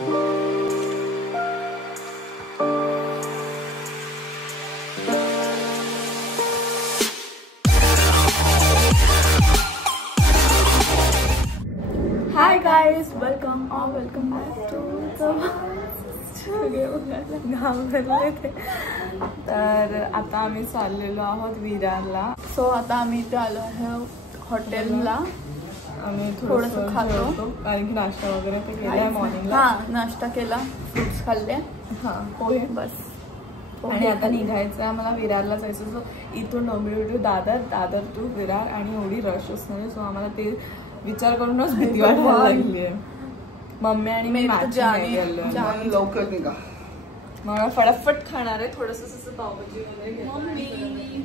High guys, welcome back to घाबरले ते. तर आता आम्ही चाललेलो आहोत विरारला. सो आता आम्ही इथे आलो आहे हॉटेलला. आम्ही थोडंसं खातो कारण की नाश्ता वगैरे ते केलाय मॉर्निंगला. हां, नाश्ता केला, फ्रुट्स खाल्ले, हां पोहे बस. आणि आता निघायचं आम्हाला विरारला जायचं. सो इथून डोंबिवली टू दादर टू विरार आणि एवढी रश असणार. सो आम्हाला ते विचार करूनच भीती वाटायला लागली आहे. मम्मी आणि मी लवकर निघा, मला फटाफट खाणार आहे थोडंसं असं पावभाजी वगैरे. मम्मी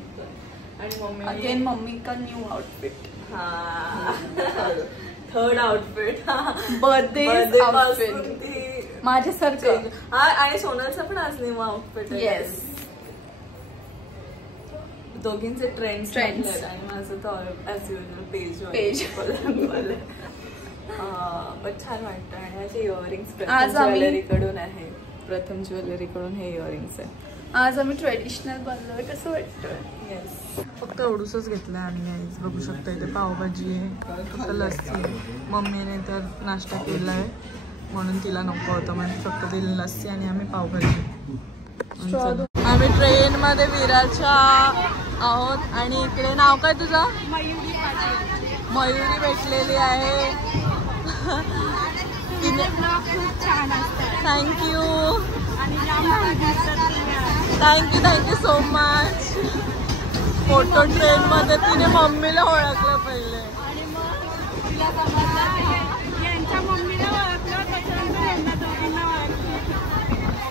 आणि मम्मी अगेन मम्मी का न्यू आउटफिट. हा, थर्ड आउटफिट, बर्थडे आउटफिट माझ्यासारखं. हा, आणि सोनलचं पण आज न्यू आउटफिट. येस, दोघींचे ट्रेंड्स आणि माझं तर ॲज युजल पेज पण छान वाटतं. आणि असे इयरिंग्स आज ज्वेलरीकडून आहे, प्रथम ज्वेलरीकडून हे इयरिंग्स आहे. आज आम्ही ट्रेडिशनल बनलोय, कसं वाटतं. येस, फक्त एवढूसच घेतलं आणि आईच बघू शकता इथे पावभाजी आहे, लस्सी. मम्मीने तर नाश्ता केला आहे म्हणून तिला नको होतं, म्हणजे फक्त दिली लस्सी आणि आम्ही पावभाजी. आम्ही ट्रेनमध्ये विरारच्या आहोत आणि इकडे नाव काय तुझं? मयुरी भेटलेली आहे. Thank you so much. Photo train मध्ये तिने मम्मीला ओळखलं पहिले.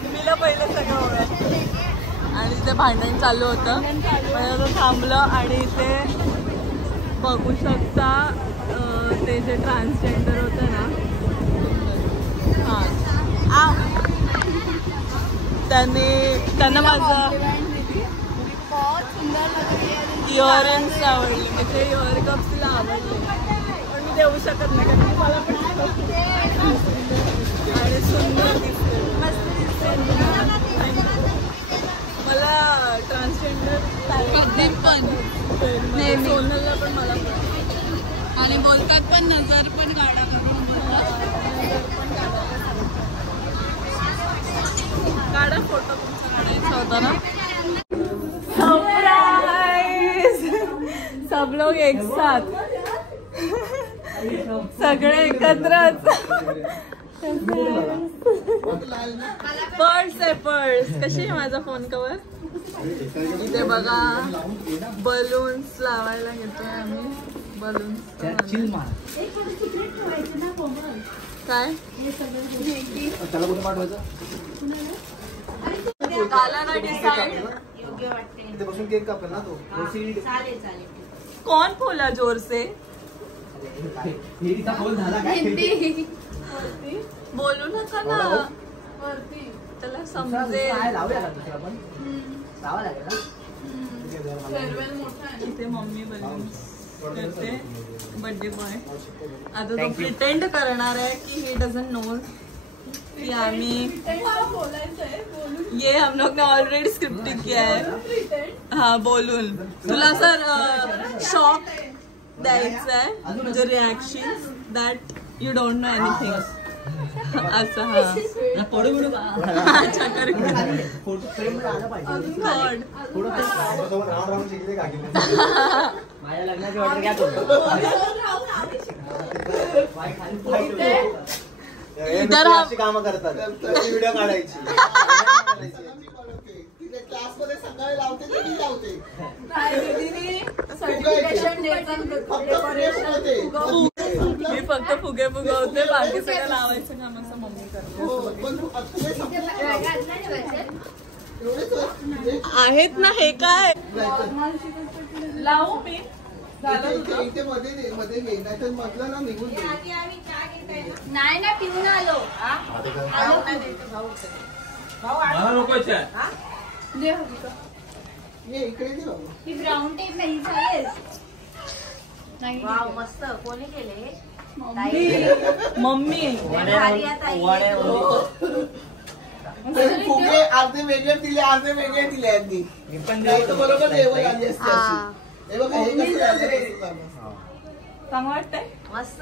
मम्मीला पहिले सगळं ओळखलं. आणि इथे भांडण चालू होतं, पण थांबलं. आणि इथे बघू शकता ते जे ट्रान्सजेंडर होतं ना, हां, त्यांना माझं इयरिंग्स आवडले. त्याचे इयर कप्स तिला आवडले, पण मी देऊ शकत नाही कारण मला पण आणि सुंदर दिसते, मस्त दिसते. मला ट्रान्सजेंडर पण नेहमी, सोनलला पण मला पण. आणि बोलतात पण नजर पण गाडा करून काढा फोटो तुमचा काढायचा होता ना. सरप्राइज, सब लोग एक साथ, सगळे एकत्रच. पर्स आहे, पर्स. कशी आहे माझा फोन कवर. इथे बघा बलून्स लावायला घेतोय आम्ही. बलून्स काय काला ना डिसाइड. कौन बोला जोर से? बोलू नका ना, त्याला समजेल. इथे मम्मी बलून्स करते. बर्थडे बॉय आता तो प्रिटेंड करणार आहे की ही डजंट नो कि आम्ही, ये हम लोग ने ऑलरेडी स्क्रिप्टिंग किया है. हाँ, बोलून तुला सर शॉक द्यायचा आहे, म्हणजे reaction that you don't know anything असं. हा, अच्छा कर. माझ्या लग्नाची ऑर्डर घ्या तुम्ही. इधर हा काम करतात, व्हिडिओ काढायची. क्लासमध्ये सकाळी लावते की लावते. मी फक्त फुगे फुगवते, बाकी सगळं लावायचं काम असं मम्मी करते. आहेत ना, हे काय लावू मी. इथे मध्ये नाही म्हटलं ना, निघून नाही ना, पिऊन आलो. इकडे दे बाबा. ही ब्राऊन टेप नाही चालेल. वाव, मस्त. कोणी केले? मम्मी फुगे अर्धे वेगळे दिले अर्धे वेगळे दिले यांनी नाही तर बरोबर लेवल आली असते अशी. हे बघा हे कसं झालं. चांगलं वाटतंय मस्त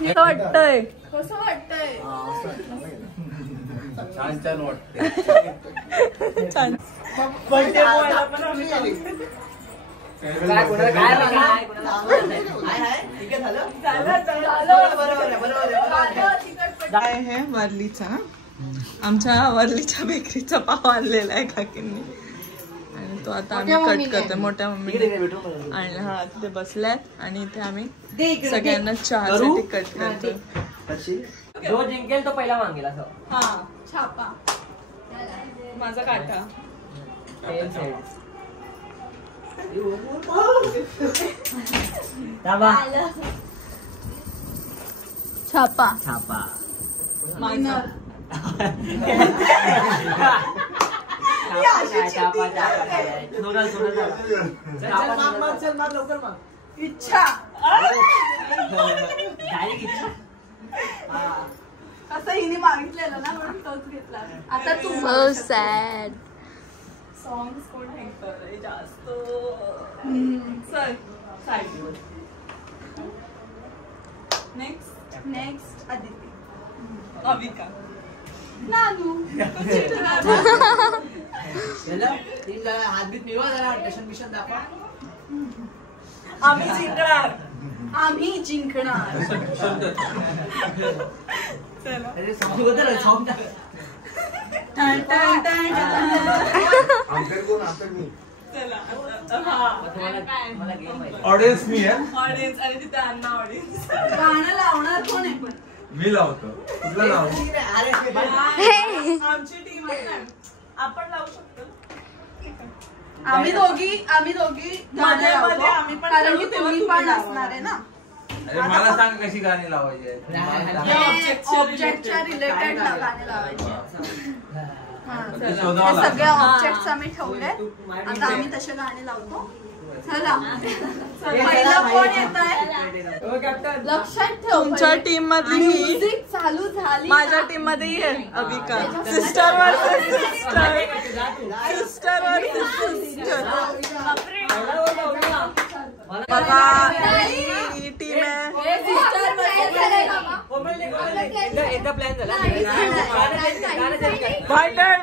कसं वाटतंय कसं वाटतंय छान छान वाटते. छान बर्थडे बॉयला पण आम्ही काय कोणाला काय काय कोणाला ठीक आहे झालं काय आहे वर्लीचा आमच्या वर्लीच्या बेकरीचा पाव आणलेला आहे काकींनी आणि तो आता आम्ही कट करतोय. मोठ्या मम्मी आणि हा तिथे बसल्यात आणि इथे आम्ही सगळ्यांना चहासाठी कट करतोय. जो जिंकेल तो पहिला मागेल असं. हा छापा माझा काटा छापा छापा माझा इच्छा असं हिने मागितलेलं ना म्हणून तोच घेतला. आता तू सॅड सॉंग्स कोण ऐकतोय जास्त चल साईड नेक्स्ट अदिती अविका नानू हातबीत मिळवा जरा टेशन मिशन दाखवा. आम्ही जिंकणार चला ऑडियन्स मी आहे. ऑडियन्स आणि तिथे अण्णा ऑडियन्स गाणं लावणार कोण आहे पण मी लावतो. कुठलं लावू? आमची टीम आहे ना आपण लावू शकतो. आम्ही दोघी मध्ये आम्ही पण कारण की लावू, तुम्ही तेव्हा पण तुम्ही असणार आहे ना. अरे मला सांग कशी गाणी लावायची आहेत. ऑब्जेक्टच्या रिलेटेड गाणे लावायचे. ते शोधावं हे लागतं. सगळे ऑब्जेक्ट्स आम्ही ठेवले. आता आम्ही तसे गाणे लावतो. चला पहिलं कोण येत आहे लक्षात ठेव. तुमच्या टीम मधली म्युझिक चालू झाली. माझ्या टीम मध्ये ये अविका. सिस्टर वर्सेस सिस्टर बघा ही टीम आहे. एकदा प्लॅन झाला. भांडण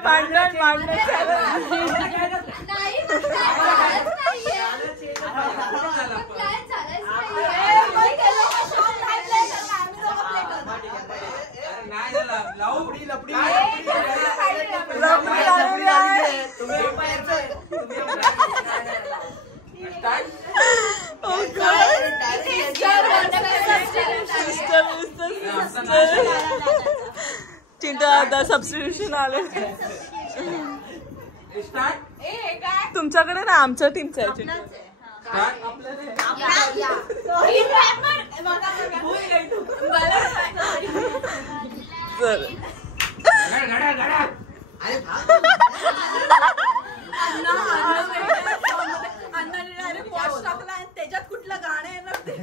चिंता आता सबस्टिट्यूशन आलं. तुमच्याकडे ना आमच्या टीमचं आहे चिंता. त्याच्यात कुठलं गाणं येणार ते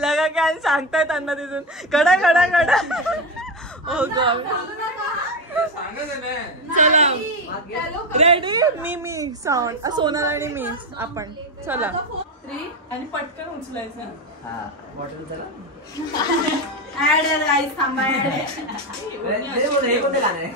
लगा काय सांगतायत अण्णा तिथून गडा हो गॉड. चला रेडी मी साऊंड सोनल आणि मी आपण चला आणि पटकन उचलायचं. ऍड गाईस थांबा. हे कोणते गाणं आहे?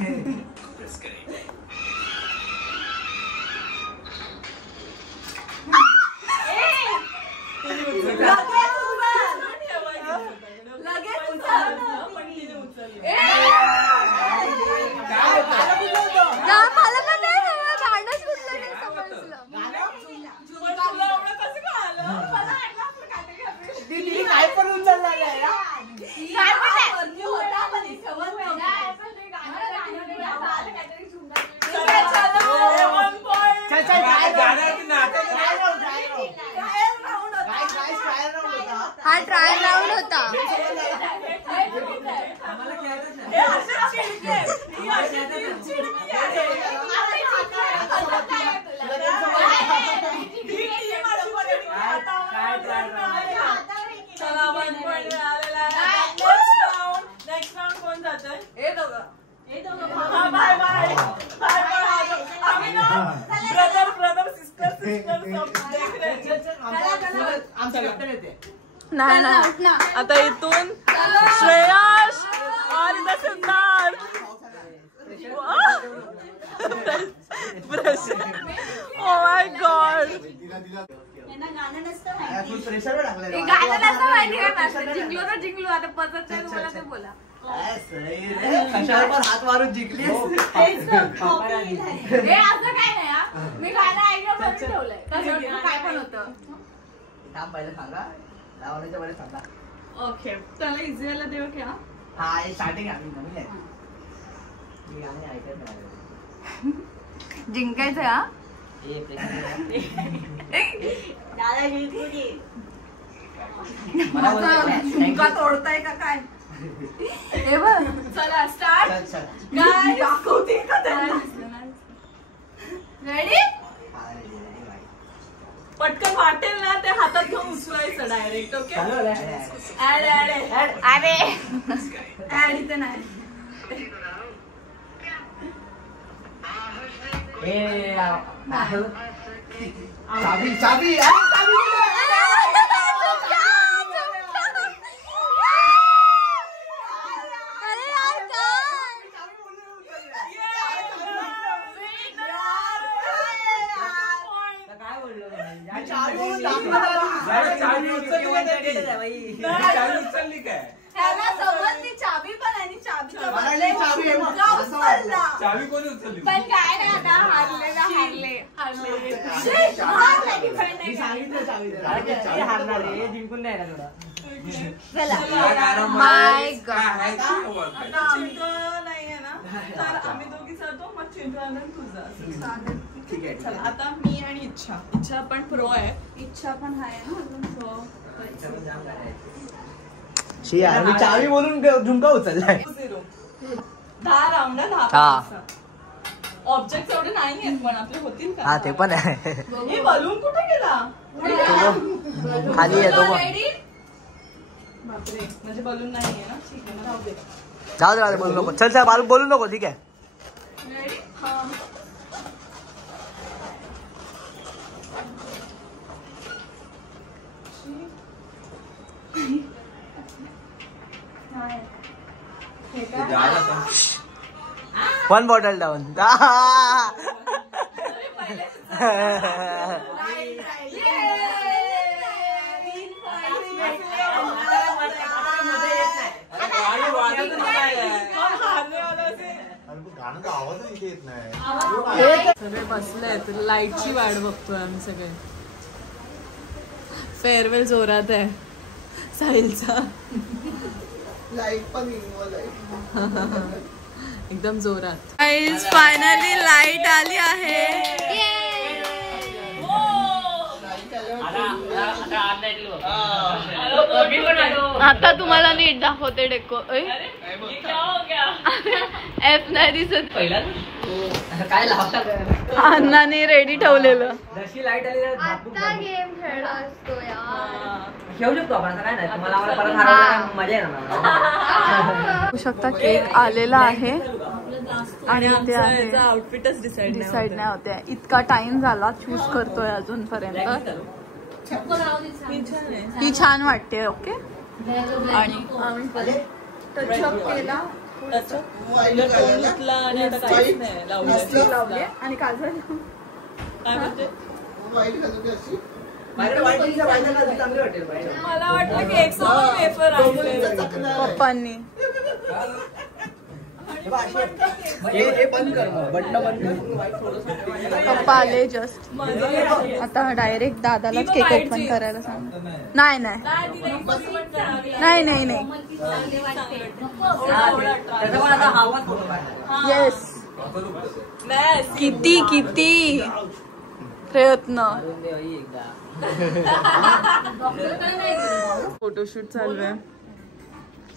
काय पण उचलला हा ट्रायल राऊंड होता. नाही नाही आता इथून श्रेयश आणि सिद्धार्थ ओ माय गॉड जिंकलो आता परत मला ते बोला हात मारून जिंकली असं काय नाही मी गाणं ऐकलं म्हणून ठेवलंय काय पण होतं पहिलं सांगा लावण्याच्या वेळेस सांगा. ओके त्याला इझी वाला देऊ क्या हा हे स्टार्टिंग आम्ही नवीन आहे मी गाणे ऐकत नाही जिंकायचं हा झुमका तोडताय का काय हे बघ चला स्टार्ट काय दाखवते का रेडी पटकन वाटेल ना ते हातात घेऊन उचलायचं डायरेक्ट. ओके अरे ऍड इथे नाही चाबी चाबी उचलली काय त्याला समजली चाबी पण आणि चावी कोणी उचलली पण काय नाही आता हारले हारणार जिंकून नाही ना माय नाहीये ना तर आम्ही दोघी जातो मग चिंटू आणि तुझा. ठीक आहे चला आता मी आणि इच्छा पण प्रो आहे. इच्छा पण आहे ना मी चावी बोलून झुमका उचललाय 10 राऊंड 10 ऑब्जेक्ट एवढे नाही आहेत पण आपले होतील का. हा ते पण आहे हे बलून कुठे गेला खाली आहे तो बापरे म्हणजे बलून नाहीये ना. ठीक आहे राहू दे जाऊ दे बोलू नको चल बोलू नको ठीक आहे रेडी हा वन बॉटल डाऊन सगळे बसलेत लाईटची वाट बघतोय आम्ही सगळे. फेअरवेल जोरात आहे साहिलचा लाईट पण इन्व्हॉल्व एकदम जोरात. फायनली लाईट आली आहे. आता तुम्हाला नीट दाखवते डेको. एफ नाही दिसत काय लावता अण्णाने रेडी ठेवलेलं. जशी लाईट आली गेम खेळला असतो यार. खेळू शकतो आपण आता काय नाही तुम्हाला आम्हाला परत हरवलं मजा येणार. बघू शकता केक आलेला आहे आणि ते आहे आउटफिटच डिसाइड नाही होते. इतका टाइम झाला चूज करतोय अजूनपर्यंत. ही छान वाटते. ओके आणि आम्ही टचअप केला लावले आणि काजळ काय म्हणते मला वाटलं की एक सोबत पेपर आहे पप्पांनी. पप्पा आले जस्ट. आता डायरेक्ट दादालाच केक ओपन करायला सांग. नाही नाही नाही नाही नाही येस किती किती प्रयत्न. फोटोशूट चालू आहे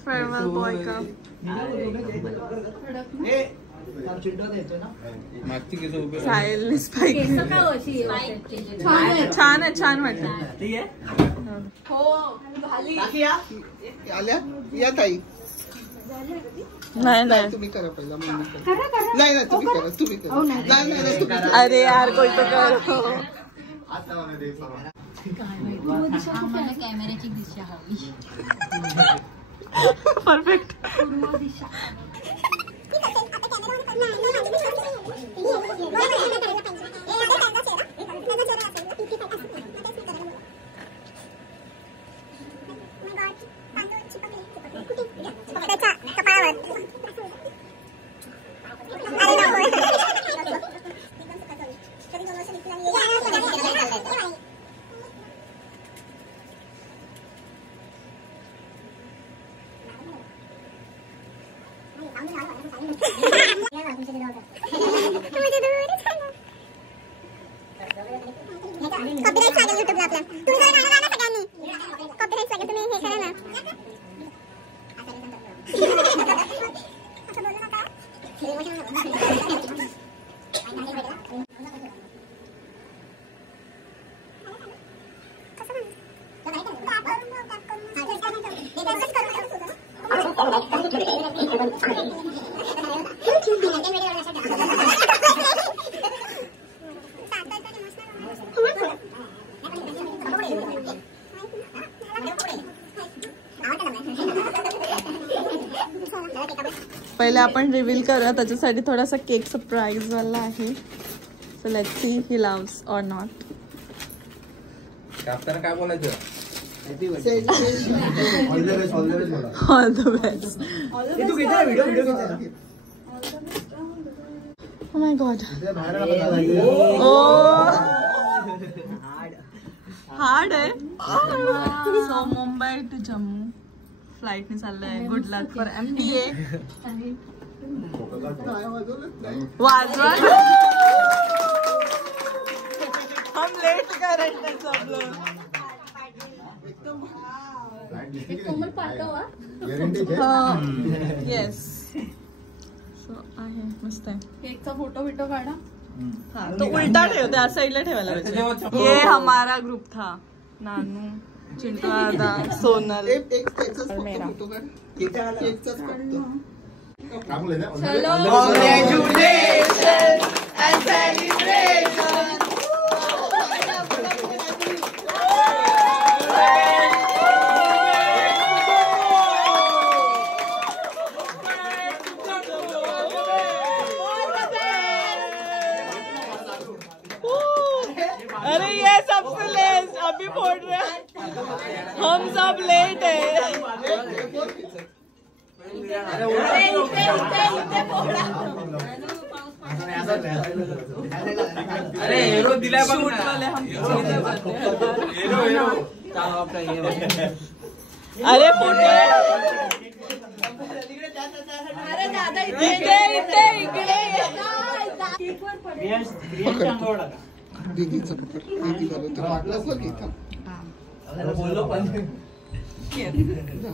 फेअरवेल बॉय का. साहिल छान आहे छान वाटत. या ताई नाही नाही तुम्ही करा पहिला नाही तुम्ही करा. अरे यार कोई तो करो. मला कॅमेऱ्याची दिशा हवी. परफेक्ट. पूर्व दिशा. पहिले आपण रिव्हील करूया, त्याच्यासाठी थोडासा केक सरप्राईज वाला आहे. So let's see he loves or not. कापताना काय बोलायचं? All the best. Oh my god. Hard आहे. So Mumbai to Jammu flight ने चाललंय. Good luck for MBA. वाजवा. हम लेट कर रहे हैं सब लोग. कोमल पाठव. येस. सो आहे मस्त आहे. केकचा फोटो बिटो काढा. तो उल्टा ठेव, त्या साईडला ठेवायला पाहिजे. ये हमारा ग्रुप था. नानू, चिंटू दादा, सोनल. अरे ये सबसे लेट अभी फोड़ रहे हैं. हम सब लेट है. अरे हिरो दिलाय बघ शूट ना. वाले हम हिरो अरे फोटो. अरे दादा इकडे इकडे इकडे. दीदीचं पकड. दीदी झालं तर वाटलं बघ इथं. बोललो पण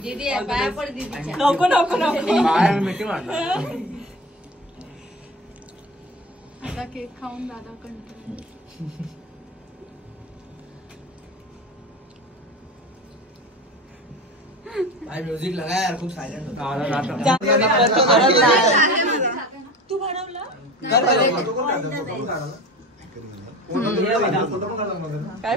दीदी आहे, पाया पड दीदीच्या. नको नको नको. बाहेर मिठी मारला. आता केक खाऊन दादा कंटाळले. भाई म्यूजिक लगा यार, खूप सायलेंट होता. तू भरवला काय?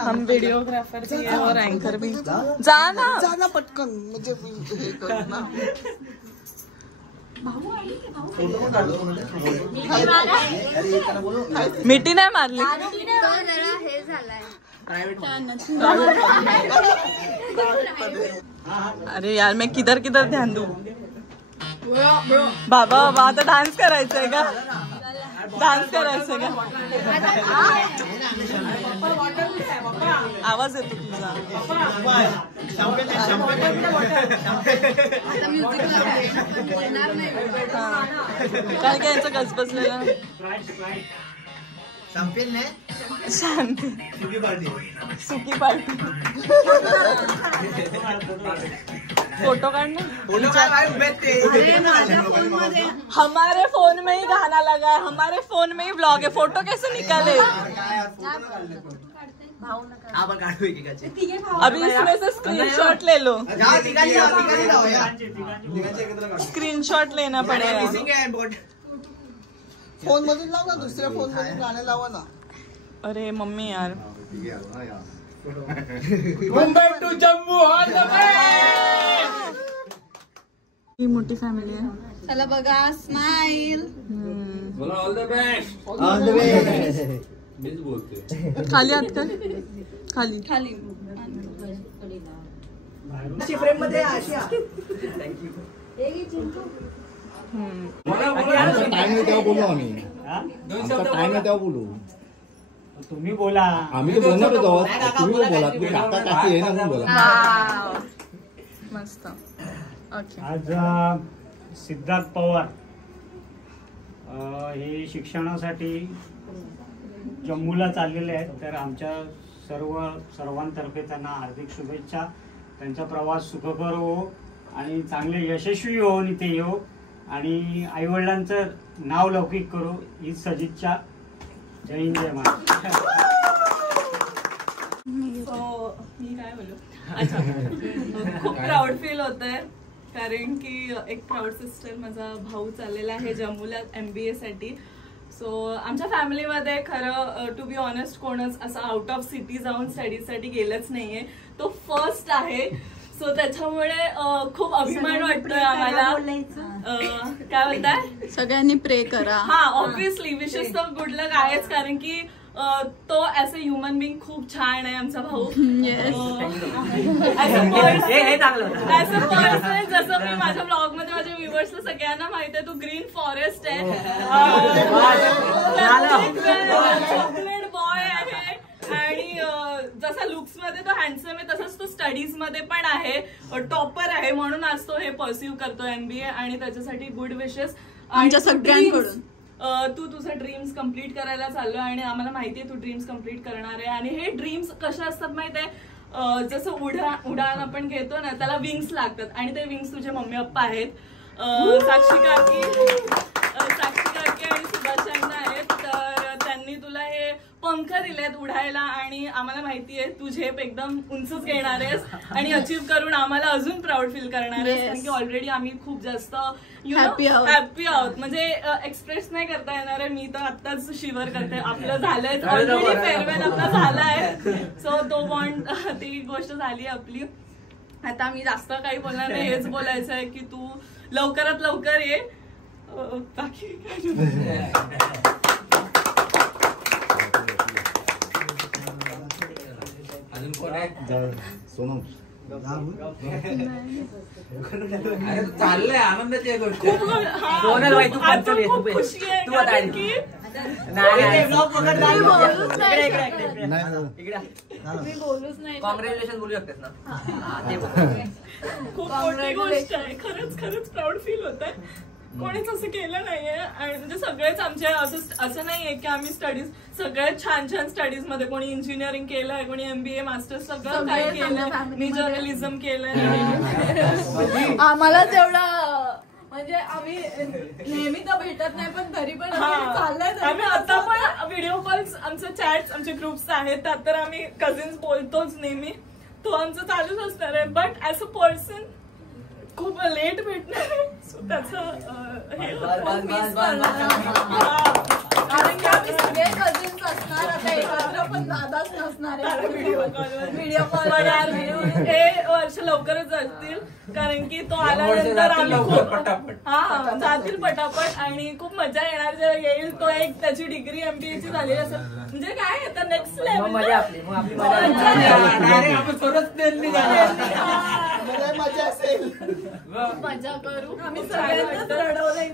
हम वीडियोग्राफर भी है और एंकर भी. जाना पटकन म्हणजे हे कर ना. मिठी नाही मारली. जरा हे झालाय. अरे यार मैं किधर किधर ध्यान दूं. बाबा बाबा आता डान्स करायचंय का? डान्स करायचंय का? आवाज येतो तुझा. काय काय याचं गजबजलेलं. संपेल ने शांती. सुकी पार्टी. फोटो काढना. हमारे फोन में ही गाना लगा है, हमारे फोन में ही ब्लॉग है. फोटो कैसे निकाले? अभी इसमें से स्क्रीनशॉट ले लो. स्क्रीनशॉट लेना पड़ेगा. फोन मधून लाव ना, दुसऱ्या फोन मधून गाणं लावा ना. अरे मम्मी यार, Mumbai to Jammu all the way. ही मोठी फॅमिली आहे. चला बघा, स्माइल. बोला all the best. All the way. मीच बोलतोय. खाली आत काय? खाली खाली फ्रेम मध्ये आशिया. टाइम आहे तेव्हा बोलू आम्ही. टाइम आहे तेव्हा बोलू. तुम्ही बोला. आम्ही तर बोलणार होतो. तुम्ही बोला. तुम्ही काका काकी आहे ना, म्हणून बोला. मस्त. ओके. आज सिद्धार्थ पवार हे शिक्षणासाठी जम्मूला चाललेले आहेत. तर आमच्या सर्वांतर्फे त्यांना हार्दिक शुभेच्छा. त्यांचा प्रवास सुखकर हो आणि चांगले यशस्वी हो इथे येऊ आणि आईवडिलांचं नाव लौकिक करू ही सदिच्छा. जय हिंद जय महाराष्ट्र. मी काय बोलू, अच्छा खूप प्राऊड फील होत आहे कारण की एक प्राऊड सिस्टर माझा भाऊ चाललेला आहे जम्मूला MBA साठी. सो आमच्या फॅमिलीमध्ये खरं टू बी ऑनेस्ट कोणच असं आउट ऑफ सिटी जाऊन स्टडीजसाठी गेलंच नाहीये. तो फर्स्ट आहे. सो त्याच्यामुळे खूप अभिमान वाटतोय आम्हाला. काय बोलताय? सगळ्यांनी प्रे करा. हा ऑब्विसली विशेष तर गुड लक आहेच कारण की तो ऍज अ ह्युमन बिंग खूप छान आहे आमचा भाऊ. ऍज अ पर्सन जसं मी माझ्या ब्लॉग मध्ये माझ्या व्ह्युअर्सला सगळ्यांना माहिती आहे तो ग्रीन फॉरेस्ट आहे, चॉकलेट बॉय आहे आणि जसा लुक्स मध्ये तो हँडसम आहे तसंच तो स्टडीज मध्ये पण आहे, टॉपर आहे. म्हणून आज तो हे परस्यू करतो MBA आणि त्याच्यासाठी गुड विशेस आमच्या सगळ्यांकडून. तू तुझे ड्रीम्स कम्प्लीट करायला चाललो आणि आम्हाला माहितीये तू ड्रीम्स कम्प्लीट करणार आहे. आणि हे ड्रीम्स कशा असतात माहितीये, जसं उडान आपण घेतो ना त्याला विंग्स लागतात आणि ते विंग्स तुझे मम्मी पप्पा आहेत, साक्षी काकी आणि सुभाषचंद्र आहेत. तर त्यांनी तुला हे पंख दिलेत उडायला आणि आम्हाला माहितीये तू झेप एकदम उंचच घेणार आहेस आणि अचीव्ह करून आम्हाला अजून प्राऊड फील करणार आहेस. कारण की ऑलरेडी आम्ही खूप जास्त हॅपी आहोत. म्हणजे एक्सप्रेस नाही करता येणार आहे. मी तर आत्ताच शिवर करते. आपलं झालंय ऑलरेडी, फेअरवेल आपला झालाय. सो तो बॉन्ड ती गोष्ट झाली आपली. आता मी जास्त काही बोलणार नाही. हेच बोलायचं आहे की तू लवकरात लवकर ये. बाकी अजून कोण आहे? सोनम. अरे चाललंय आनंदाची गोष्ट. सोनल भाई तू पंचली खूप खुशी आहे तू आता कारण की बोलूच नाही. कॉंग्रॅच्युलेशन बोलू शकतेस ना. खूप मोठी गोष्ट आहे. खरंच प्राऊड फील होत आहे. कोणीच असं केलं नाहीये आणि म्हणजे सगळेच आमचे असं नाहीये की आम्ही स्टडीज सगळ्यात छान स्टडीज मध्ये कोणी इंजिनिअरिंग केलंय, कोणी MBA मास्टर्स सगळं काही केलंय, मी जर्नलिझम केलंय. आम्हाला तेवढा म्हणजे आम्ही नेहमी तर भेटत नाही पण तरी पण चाललंय. आम्ही आता पण व्हिडिओ कॉल्स आमचे चॅट्स आमचे ग्रुप्स आहेत त्यात तर आम्ही कझिन्स बोलतोच नेहमी. तो आमचं चालूच असणार आहे. बट ऍज अ पर्सन खूप लेट भेटणार आहे. सो त्याचं कारण की आम्ही सगळे कझिन्स असणार आता एकत्र पण दादाच नसणार आहे. व्हिडिओ कॉल हे वर्ष लवकरच जातील कारण की तो आल्यानंतर आम्ही खूप जातील पटापट आणि खूप मजा येणार. जेव्हा येईल तो एक त्याची डिग्री MBA ची झालेली असेल म्हणजे काय आता नेक्स्ट लेवल मजा असेल. मजा करू. आम्ही सगळ्यांनाच रडवलंय.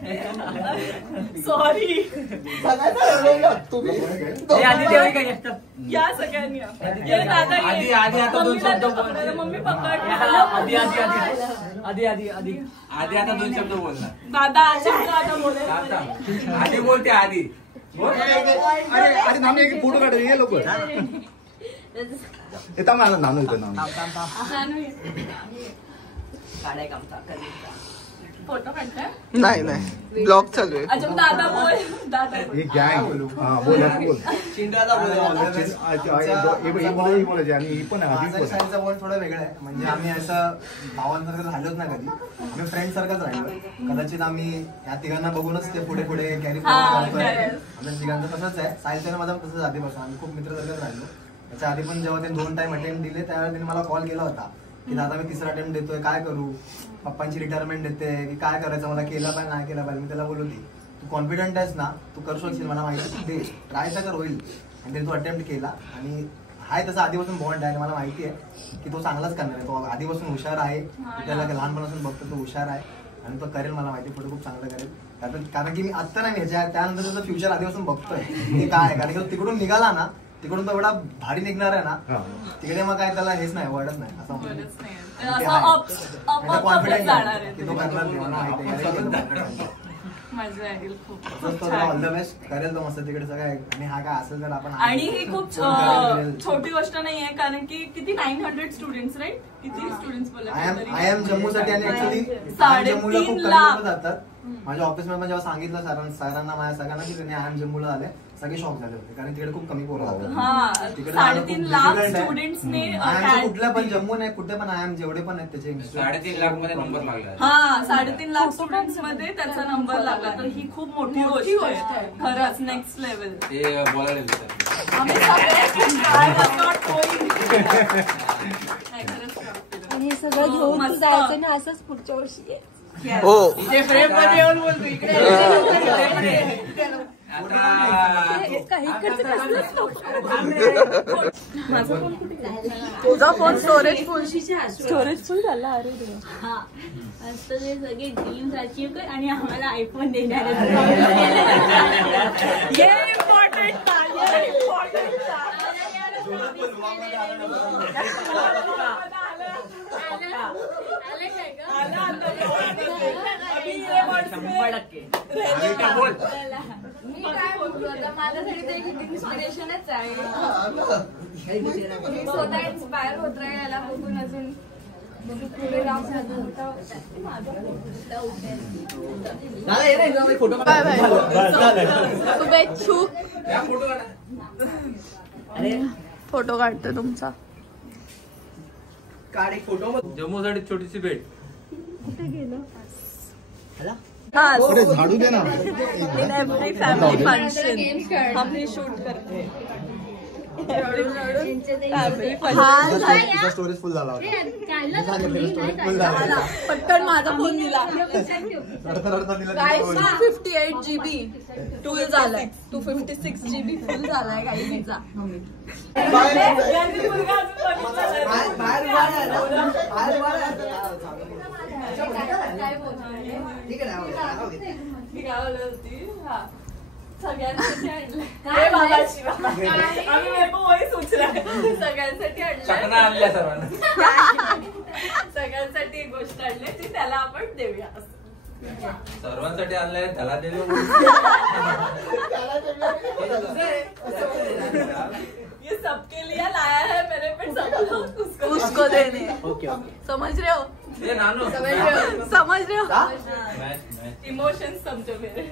सॉरी तुम्ही या सगळ्यांनी ये दादा आधी आता दोन शब्द बोल. मम्मी पकड. आधी आता दोन शब्द बोलणार. दादा आता बोलेल. आधी बोलते आधी अरे नाम एक फोटो काढ ये लोक येता मला नानू येतो नानू काढाय काम फोटो काढताय? नाही नाही ब्लॉग चालू आहे. अच्छा मग दादा बोल. दादा बोल. एक गॅंग हा बोल बोल चिंटाचा बोलायचे आणि ही पण साईडचा वर्ड थोडं वेगळं आहे. म्हणजे आम्ही असं भावांसारखं राहिलोच ना कधी. आम्ही फ्रेंड सारखंच राहिलो. कदाचित आम्ही या तिघांना बघूनच ते पुढे पुढे कॅरी आमच्या तिघांचं तसंच आहे. साहिलचं माझं तसंच आधीपासून आम्ही खूप मित्र सारखंच राहिलो. त्याच्या आधी पण जेव्हा ते 2 टाइम अटेम्प्ट दिले त्यावेळेला त्यांनी मला कॉल केला होता की दादा मी 3रा अटेम्प्ट देतोय, काय करू, पप्पांची रिटायरमेंट देते की काय करायचं, मला केला पाहिजे नाही केला पाहिजे. मी त्याला बोललो की तू कॉन्फिडंट आहेस ना, तू करू शकशील, मला माहिती दे, ट्राय तर होईल. आणि त्याने तो अटेम्प्ट केला आणि हाय तसा आधीपासून बॉन्ड आहे. मला माहिती आहे की तो चांगलाच करणार आहे. तो आधीपासून हुशार आहे, त्याला लहानपणापासून बघतो तो हुशार आहे आणि तो करेल. मला माहिती पुढे खूप चांगलं करेल. कारण की मी आत्ता नाही ह्याच्या त्यानंतर त्याचं फ्युचर आधीपासून बघतोय की काय आहे. कारण की तिकडून निघाला ना, तिकडून तो एवढा भारी निघणार आहे ना, तिकडे मग काय त्याला हेच नाही, वर्डच नाही असं कॉन्फिडन्स की तो करणार नाही. मला माहिती आहे. ऑल द बेस्ट करेल तो मस्त तिकडे सगळं. आणि हा काय असेल तर आपण. आणि ही खूप छोटी गोष्ट नाही आहे कारण की किती 900 स्टुडंट्स राईट. किती स्टुडंट्स बोलत आय एम जम्मूसाठी. आणि ऍक्च्युली जम्मूला खूप कमी लोक जातात. माझ्या ऑफिसमध्ये पण जेव्हा सांगितलं सरांना माझ्या सगळ्यांना की त्यांनी आय एम जम्मूला आले, सगळे शॉक झाले होते कारण तिकडे खूप कमी पोरं जातात. 3.5 लाख स्टुडंट्सने कुठल्या पण जम्मू नाही कुठे पण आय एम जेवढे पण आहेत त्याचे 3.5 लाख मध्ये नंबर लागला. हा 3.5 लाख स्टुडंट्स मध्ये त्याचा नंबर लागला. तर ही खूप मोठी गोष्ट आहे खरंच. Next level. ते बोलायला आम्ही सगळे हे सगळं घेऊन जायचं ना असंच पुढच्या वर्षी. हो फ्रेम मध्ये येऊन बोलतो इकडे. तुझा फोन स्टोरेज फुल झाला. अरे असं ते सगळे ड्रीम्स अचीव्ह कर आणि आम्हाला आयफोन देणार. मी काय बोलतो आता, माझ्यासाठी ते इन्स्पिरेशनच आहे. मी स्वतः इन्स्पायर होत राहील याला बघून. अजून पुढे जाऊन शुभेच्छुक फोटो काढतो तुमचा. जम्मू साठी छोटीशी भेट. झाडू दे ना. इन एव्हरी फॅमिली फंक्शन आम्ही शूट करते. स्टोरेज फुल झाला होता. पटकन माझा फोन दिला. 258 GB फुल झालाय. 256 GB फुल झालाय गाईचा. सगळ्यांसाठी आणलंय. सगळ्यांसाठी आणल्या सर्वांना. सगळ्यांसाठी एक गोष्ट आणली ती त्याला आपण देऊया. सर्वांसाठी आणलंय त्याला देऊ. ये सबके लिए लाया है मैंने, पर सब लोग उसको देने. समझ रहे हो? समझ रहे हो? इमोशंस समझो मेरे.